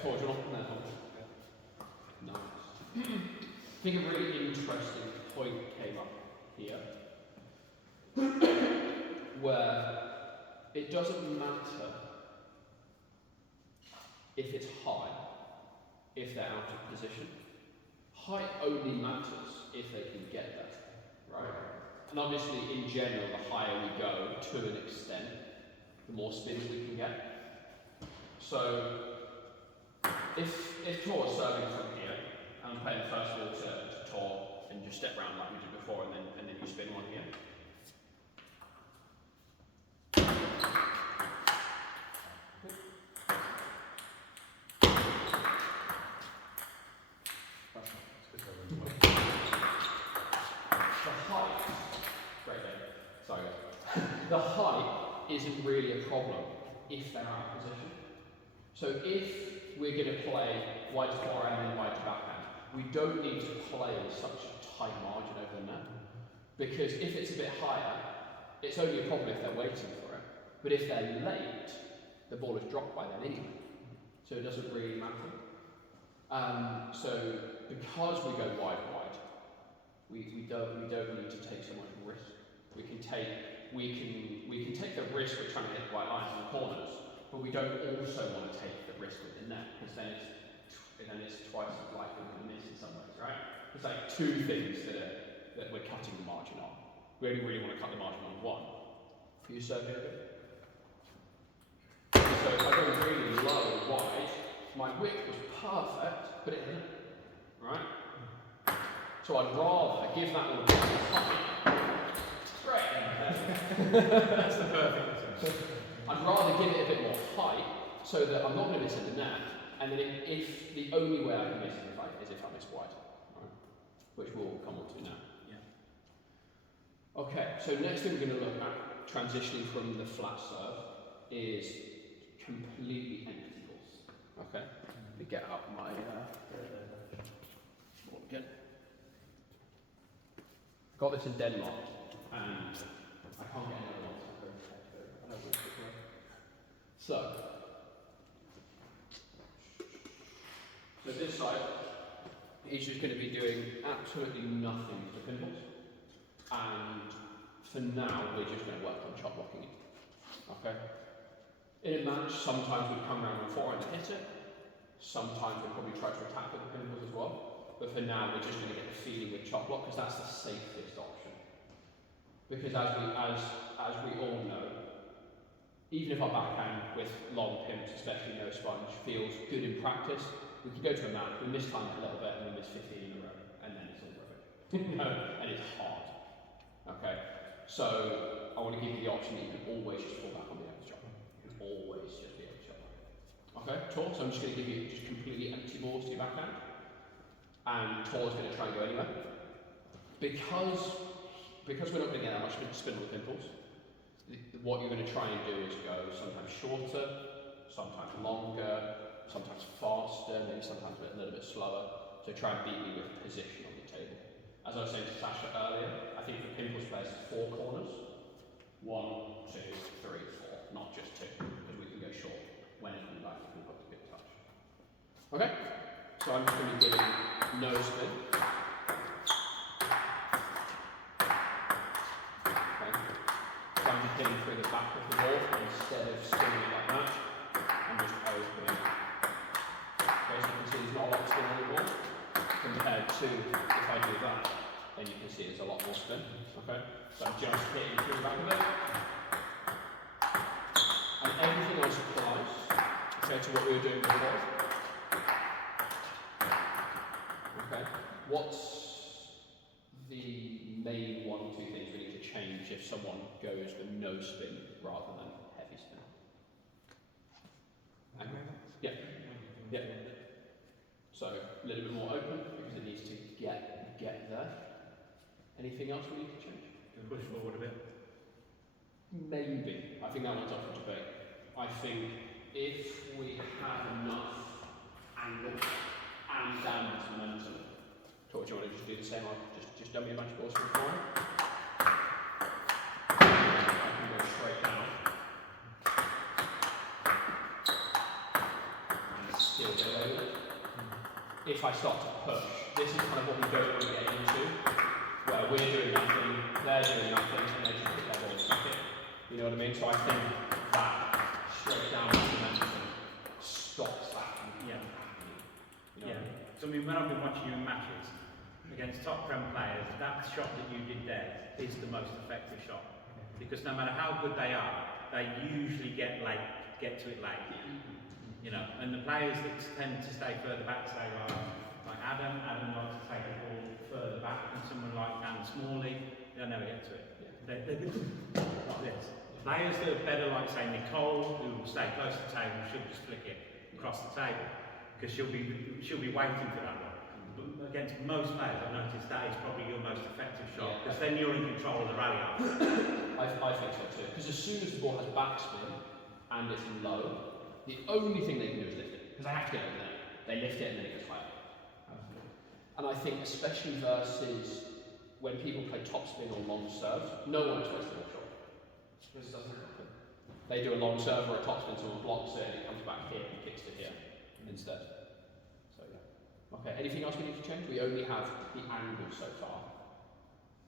Tor, do you want that? Nice. I think a really interesting point came up here, where it doesn't matter if it's high, if they're out of position. Height only matters if they can get there, right? And obviously, in general, the higher we go, to an extent, the more spins we can get. So, if Tor is serving from here, and I'm playing the first ball to Tor, and just step around like we did before, and then you spin one here. The height isn't really a problem if they're out of position. So if we're going to play wide to forehand and then wide to backhand, we don't need to play such a tight margin over the net. Because if it's a bit higher, it's only a problem if they're waiting for it. But if they're late, the ball is dropped by then anyway. So it doesn't really matter. So because we go wide, we don't need to take so much risk. We can take the risk of trying to hit the white lines in the corners, but we don't also want to take the risk with the net, because then it's twice as likely we're going to miss in some ways, right? It's like two things that we're cutting the margin on. We only really want to cut the margin on one. You serve it a bit. So if I go really low wide, my width was perfect, but it hit, right? So I'd rather give that one a bit of height. Great. That's the perfect answer. I'd rather give it a bit more height so that I'm not going to miss in the net, and then if the only way I can miss is if I miss wide, right? Which we'll come on to now. Yeah. Okay, so next thing we're going to look at, transitioning from the flat serve, is completely empty balls. Okay, let me get out my board again. Got this in Denmark, and I can't get another one. So this side, he's just going to be doing absolutely nothing to pinballs, and for now we're just going to work on chop blocking it. Okay. In a match, sometimes we'd come around on forehand and hit it. Sometimes we'd probably try to attack with the pinballs as well. But for now, we're just going to get the feeling with chop block, because that's the safest option. Because as we all know, even if our backhand with long pimps, especially no sponge, feels good in practice, we can go to a match, we miss time a little bit, and we miss 15 in a row, and then it's all rubbish. And it's hard. Okay? So I want to give you the option that you can always just fall back on the average chop. You can always just be able to chop. Okay, Tor, so I'm just going to give you just completely empty balls to your backhand. And Tor's going to try and go anywhere. Because we're not going to get that much spin with pinballs, what you're going to try and do is go sometimes shorter, sometimes longer, sometimes faster, maybe sometimes a little bit slower. So try and beat me with position on the table. As I was saying to Sasha earlier, I think for pinballs players it's 4 corners. 1, 2, 3, 4, not just 2, because we can go short whenever we like if we've got a good touch. Okay? So I'm just going to be giving no spin. Okay. So I'm just hitting through the back of the ball instead of spinning it like that. I'm just opening. Okay, so you can see there's not a lot of spin on the ball compared to if I do that, then you can see there's a lot more spin. Okay, so I'm just hitting through the back of it. And everything else applies, okay, to what we were doing before. Okay, what's the main 1 or 2 things we need to change if someone goes with no spin rather than heavy spin? Yeah. So a little bit more open because it needs to get there. Anything else we need to change? Push forward a bit. Maybe. I think that one's up for debate. I think if we have enough angle and downwards momentum. Do you want to just do the same? Just dummy a bunch of balls from the corner. I can go straight down. And spin still get away with it. If I start to push, this is kind of what we don't want to get into, where we're doing nothing, they're doing nothing, and they just put their balls back in. You know what I mean? So I think that straight down momentum stops that from happening. You know what I mean? So I mean, when I've been watching you in matches against top Prem players, that shot that you did there is the most effective shot. Because no matter how good they are, they usually get to it late. You know, and the players that tend to stay further back, say like Adam likes to take the ball further back, and someone like Dan Smalley, they'll never get to it. They're like this. Players that are better, like say Nicole, who will stay close to the table, she'll just flick it across the table because she'll be waiting for that one. But against most players, I've noticed that is probably your most effective shot because then you're in control of the rally up. I think so too. Because as soon as the ball has backspin and it's low, the only thing they can do is lift it. Because they have to get over there. They lift it and then it goes higher. And I think especially versus when people play topspin or long serves, no one expects to go short. This doesn't happen. They do a long serve or a topspin, someone blocks it and it comes back here and kicks to here instead. So yeah. Okay, anything else we need to change? We only have the angle so far.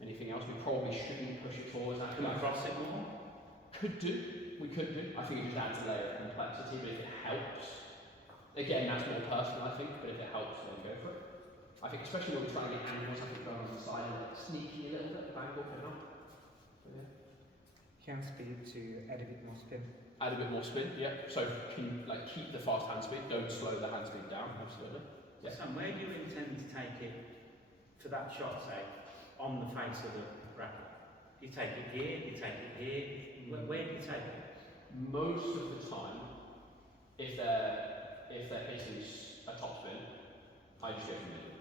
Anything else? We probably shouldn't push it forward. Can we cross it more? Could do. We could do. I think it just adds a layer of complexity, but if it helps, again, that's more personal, I think, but if it helps, then go for it. I think, especially when we're trying to get angles, I think going on the side and sneaky a little bit, the angle can help. Yeah. Hand speed to add a bit more spin. Add a bit more spin, yeah. So can keep the fast hand speed, don't slow the hand speed down, absolutely. Yeah. Sam, where do you intend to take it for that shot, say, on the face of the racket? You take it here, you take it here. Where do you take it? Most of the time, if they're hitting a topspin, I just go for middle.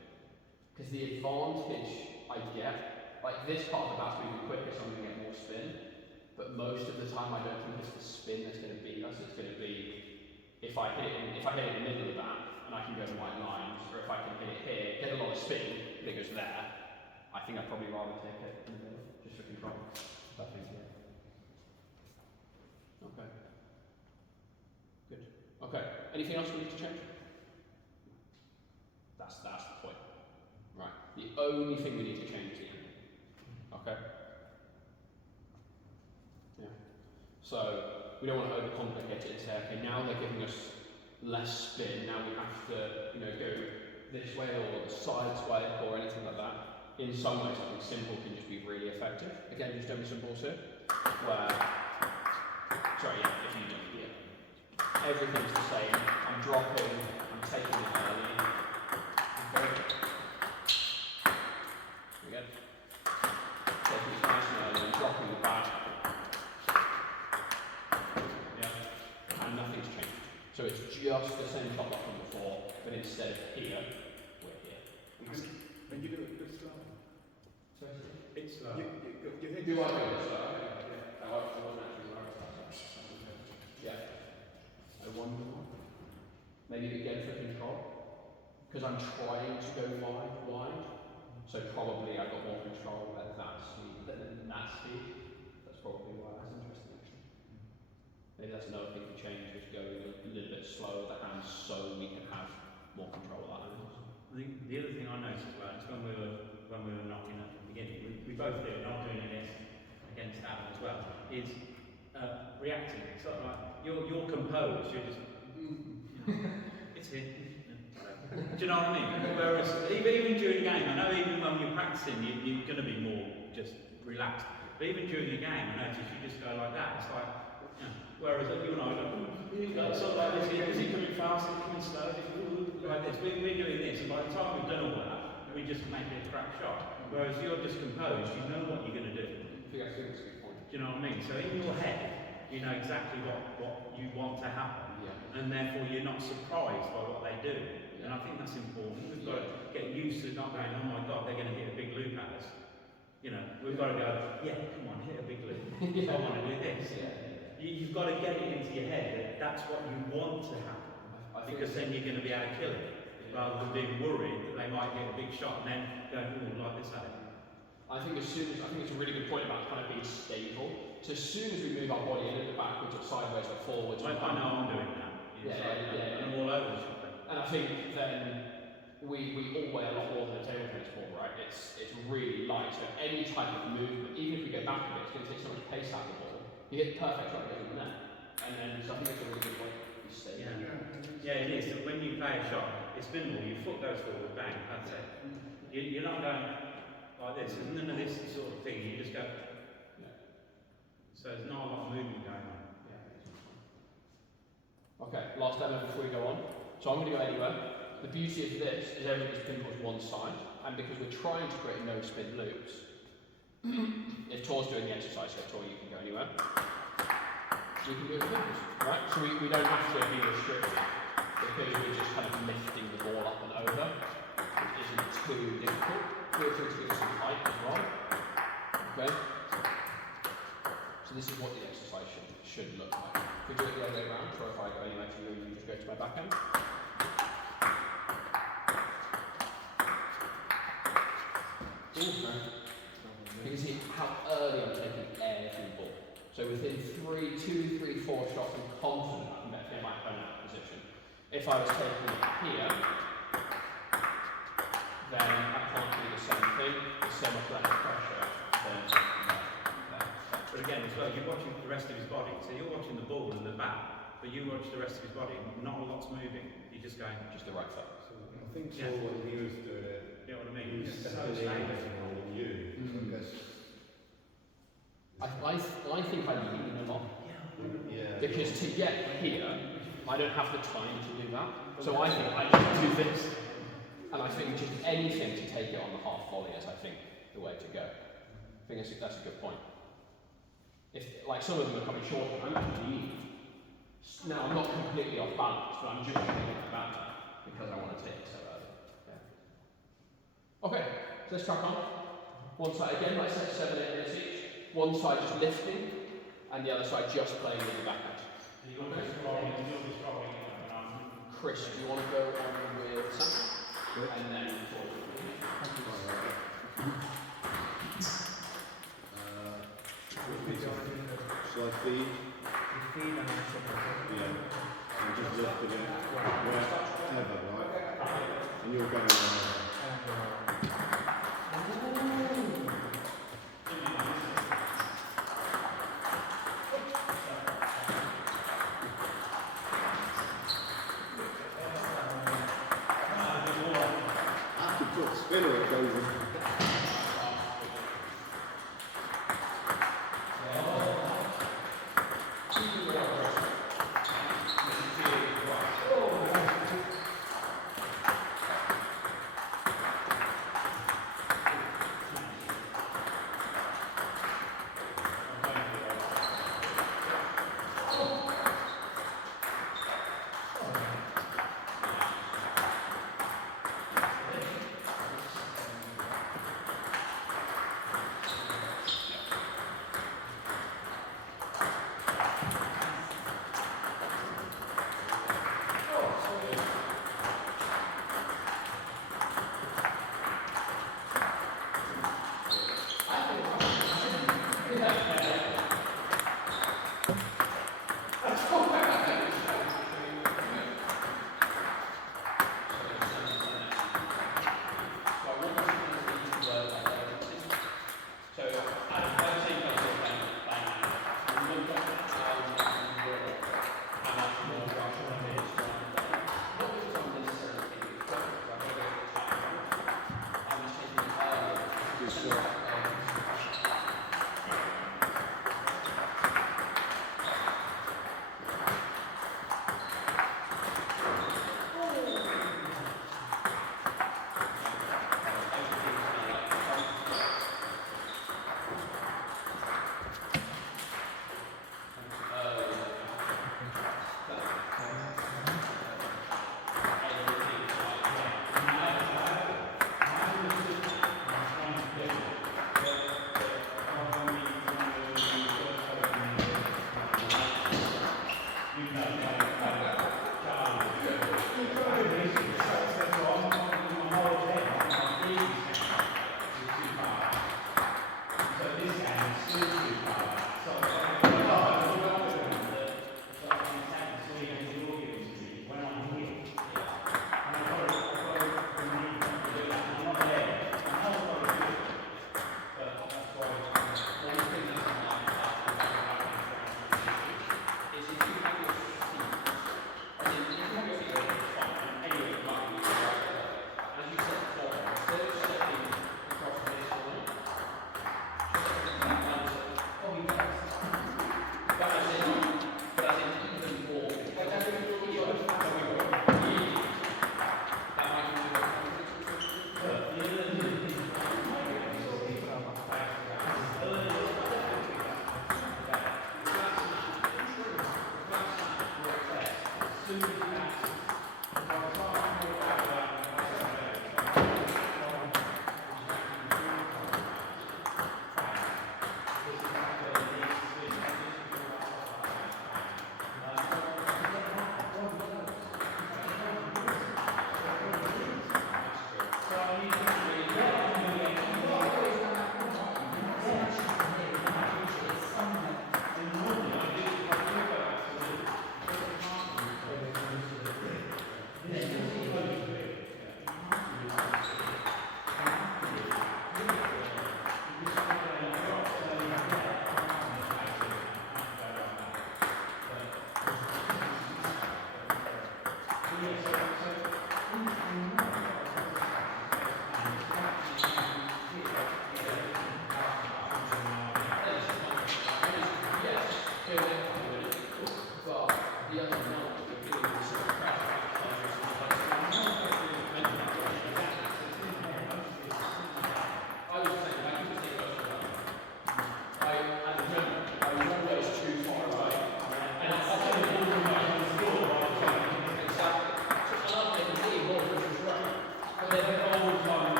Because the advantage I get, like this part of the bat's moving quicker, so I'm going to get more spin. But most of the time, I don't think it's the spin that's going to beat us. It's going to be if I hit it in the middle of the bat and I can go to white lines, or if I can hit it here, get a lot of spin, and it goes there. I think I'd probably rather take it in the middle, just for control. I think, yeah. Okay. Good. Okay. Anything else we need to change? That's the point. Right. The only thing we need to change is the angle. Okay. Yeah. So we don't want to overcomplicate it and say, okay, now they're giving us less spin. Now we have to, go this way or side swipe or anything like that. In some ways, I think simple can just be really effective. Again, just doing some balls here, where, sorry, yeah, if you do, yeah. Everything's the same. I'm dropping, I'm taking it early. Okay. Again. Taking it nice and early, dropping the back. Yeah. And nothing's changed. So it's just the same shot like from before, but instead of here, we're here. And you do it this slow? It's slow. You think Do I do this? Yeah. I wasn't actually worried about that. Yeah. I wonder why. Maybe again for control. Because I'm trying to go wide. So probably I got more control at that speed than at that speed. That's probably why. That's interesting actually. Maybe that's another thing to change, just going a little bit slower with the hands so we can have more control of that hand. I think the other thing I noticed as well is when we were knocking at the beginning, we both do it, not doing it against Adam as well, is reacting. It's sort of like you're composed, you're just it's hit. Do you know what I mean? Whereas even during a game, I know even when you're practicing, you're going to be more just relaxed. But even during a game, I notice you just go like that. It's like, whereas you and I go, sort of like this. Is he coming fast? Is he coming slow? Like this. We're doing this, and by the time we've done all that, we just make it a crack shot. Whereas you're just composed, you know what you're going to do. I think that's a good point. Do you know what I mean? So in your head, you know exactly what you want to happen, and therefore you're not surprised by what they do. And I think that's important. We've got to get used to not going, oh my God, they're going to hit a big loop at us. We've got to go, yeah, come on, hit a big loop. I want to do this. You've got to get it into your head that that's what you want to happen. Because then you're going to be able to kill it, rather than being worried that they might get a big shot and then go, oh, like this at it. I think it's a really good point about kind of being stable. So as soon as we move our body a little bit backwards or sideways or forwards, I know I'm doing that. And I'm all over the shop. And I think then we all weigh a lot more than a table tennis ball, right? It's really light, so any type of movement, even if we go back a bit, it's going to take so much pace out of the ball. You hit the perfect shot, it goes in the net. And then, so I think it's a really good way to be stable. Yeah, it is. So when you play a shot, it's minimal. Your foot goes forward, bang, that's it. You're not going like this. There's none of this sort of thing. You just go. Yeah. So there's not a lot of movement going on. Okay, last demo before we go on. So I'm going to go anywhere. The beauty of this is everybody's pinball's one side, and because we're trying to create no spin loops, if Tor's doing the exercise here, Tor, you can go anywhere. You can do it with pinballs, right? So we don't have to be restricted because we're just kind of lifting the ball up and over, which isn't too difficult. Feel free to give us some height as well. Okay? So this is what the exercise should look like. If we do it the other way around, or if I go anywhere to you, you just go to my backhand. You can see how early I'm taking every ball. So within 2, 3, 4 shots, I'm confident I can get my opponent out of position. If I was taking it here, then I can't do the same thing. There's so much less pressure than there. But again, as well, you're watching the rest of his body. So you're watching the ball and the bat, but you watch the rest of his body. Not a lot's moving. You're just going. Just the right foot. I think so. When he was doing it, You know what I mean? he was So stepping stable. in on you. So I guess. I think I lean a lot. Yeah. Because to get here, I don't have the time to do that. So I think I just do this. And I think just anything to take it on the half volley is, I think, the way to go. I think that's a good point. If, like, some of them are coming short, I'm actually leaning. Now, I'm not completely off balance, but I'm just showing it about because I want to take it so early. Yeah. Okay, so let's crack on. One side again, like I said, 7, 8 minutes each. One side just lifting, and the other side just playing with the backhand. Chris, do you want to go on with Sam? And then Shall I feed? Feed and I should Yeah. And just lifted it wherever, right? And you're going I could put a spinner it goes in.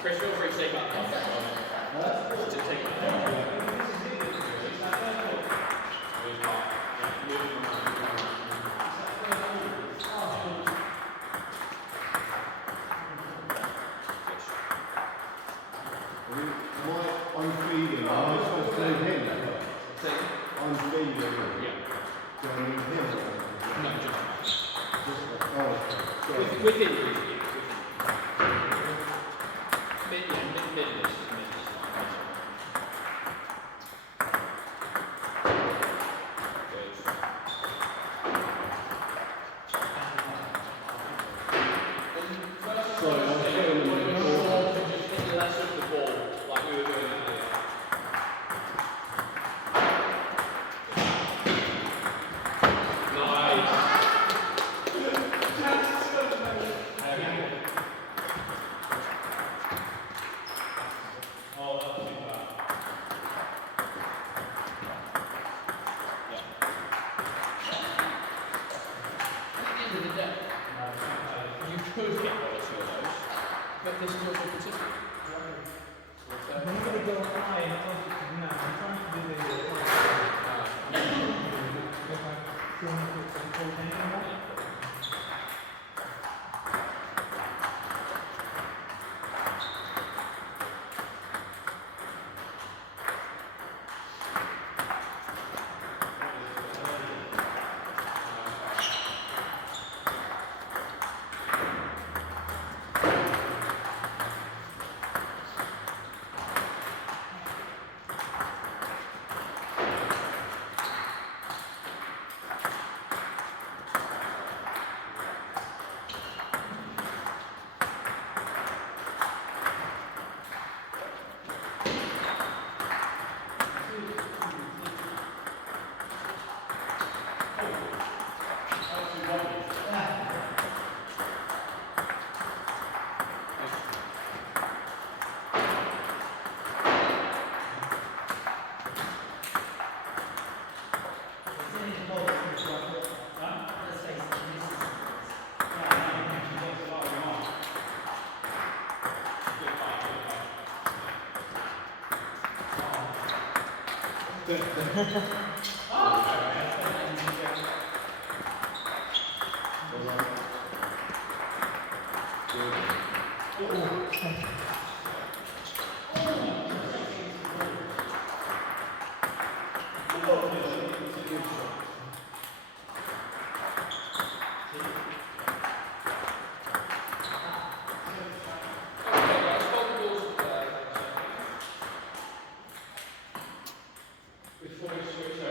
Chris, feel free to take that. To take that. I'm feeding. Am I supposed to leave him? I'm feeding. Yeah. Do I leave him? No, just Oh, within reason. Mid-list. sorry, I'm showing them the ball. Just hit less of the ball, like we were doing earlier. Nice. At the end of the day, you could get one or two of those, but this is also consistent. I'm going to go high and close it to the net. I'm trying to do the if I don't put some cold anymore. Before we switch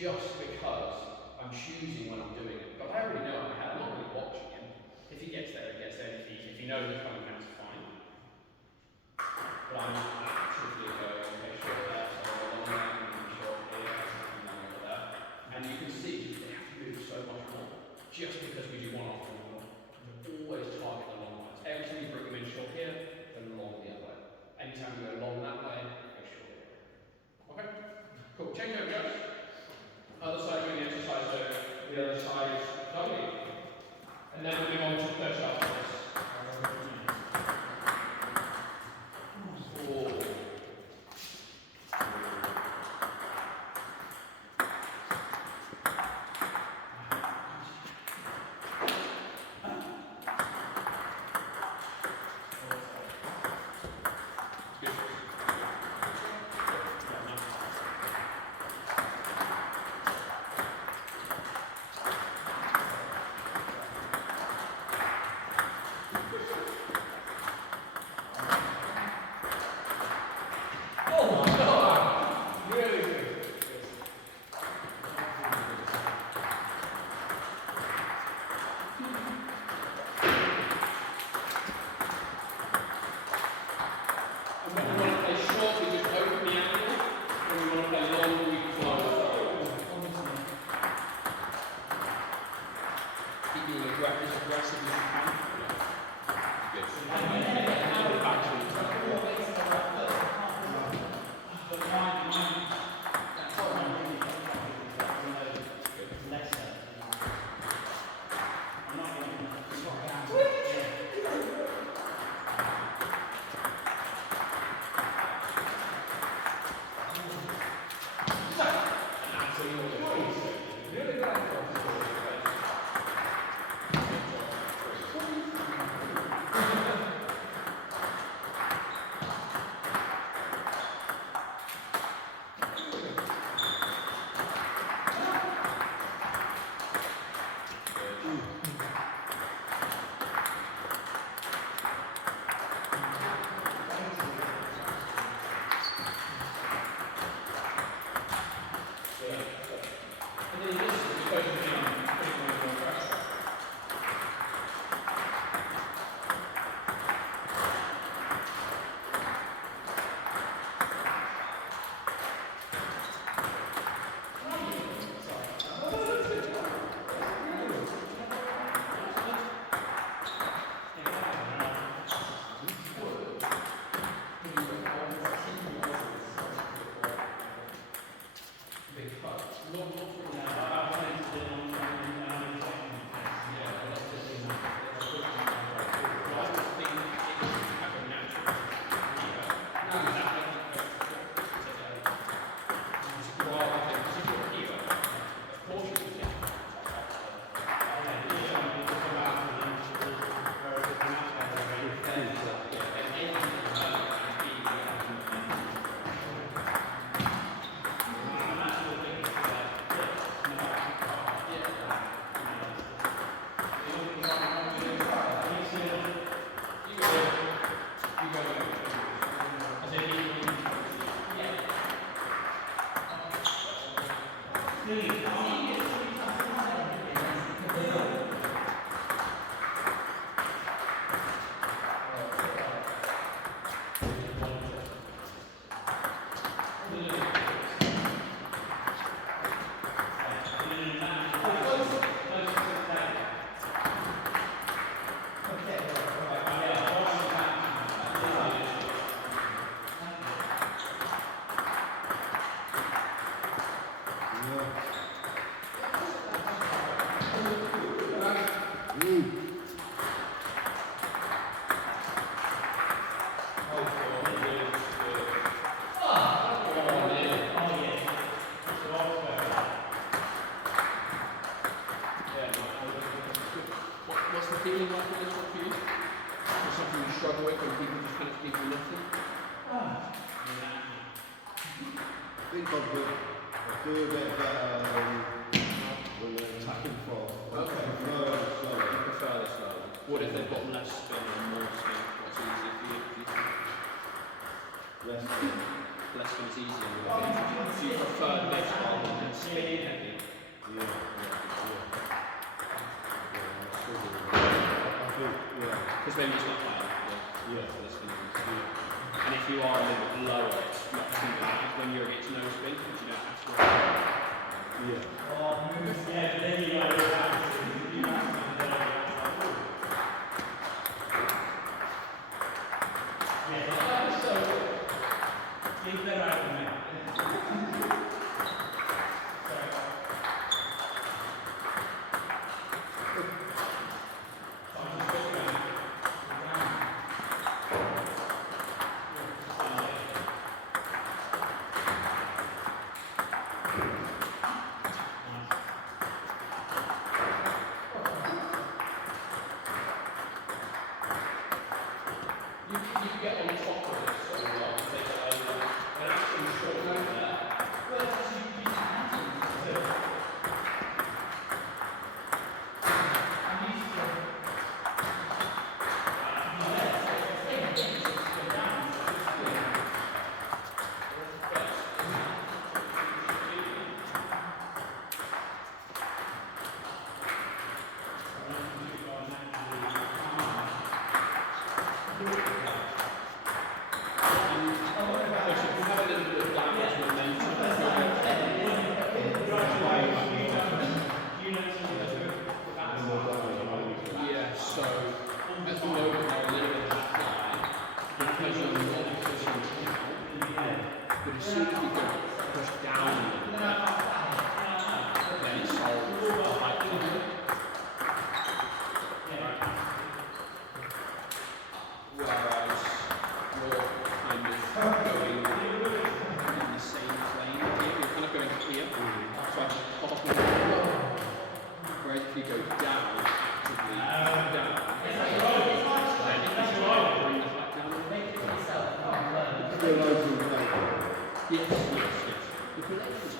just because I'm choosing when I'm doing it. But I already know in my head, I'm not really watching him. If he gets there, he gets there. If he knows it's coming, that's fine. But I'm just actively going, okay, short there, so long there, and short here, and then over there. And you can see they have to move so much more. Just because we do one after another. Always target the long ones. Every time you bring them in short here, then long the other way. Anytime you go long that way, go short here. Okay? Cool. Change over, guys. Other side doing the exercise, so the other side is W. And then we'll move on to push after this. 4. Feeling like this one for you? Or something you struggle with when people just kind of give you nothing? I think I'd do a bit better when they're attacking for. Okay. I Prefer the slow one. What if they've got less spin or more spin? What's easier for you? less less spin is easier. Do you prefer this rather than spinning technique? Yeah. I think, Because maybe it's not high enough for the spinning. And if you are a little bit lower, it's not too bad when you're against no spin, because you don't have to. You can get on top of it so long, take it over, and actually short there. Yeah, so at the moment they're a little bit high because you're not pushing down. But as soon as we go push down a little bit, then it solves the height problem. Whereas you're kind of going in the same plane here. You're kind of going here. So I just pop up and whereas if you go down, actively down, then if you bring the back down. Yes. The delay is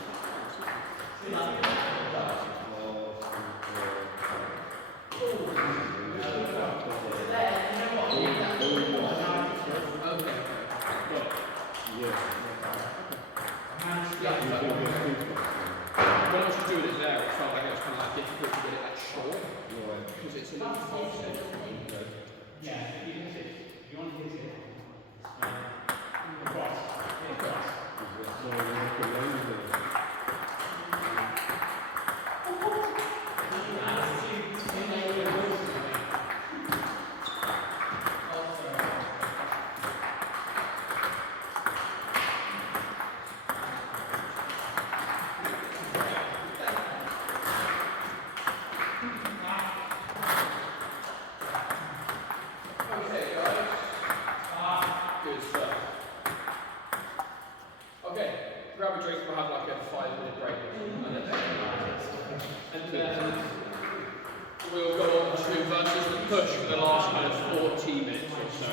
when I was doing it there, it felt like it was kind of like difficult to get it like short because it's a little faster. Okay, guys. Good stuff. Okay, grab a drink. We'll have like a 5-minute break. And then we'll go on to versus the push for the last kind of 40 minutes or so.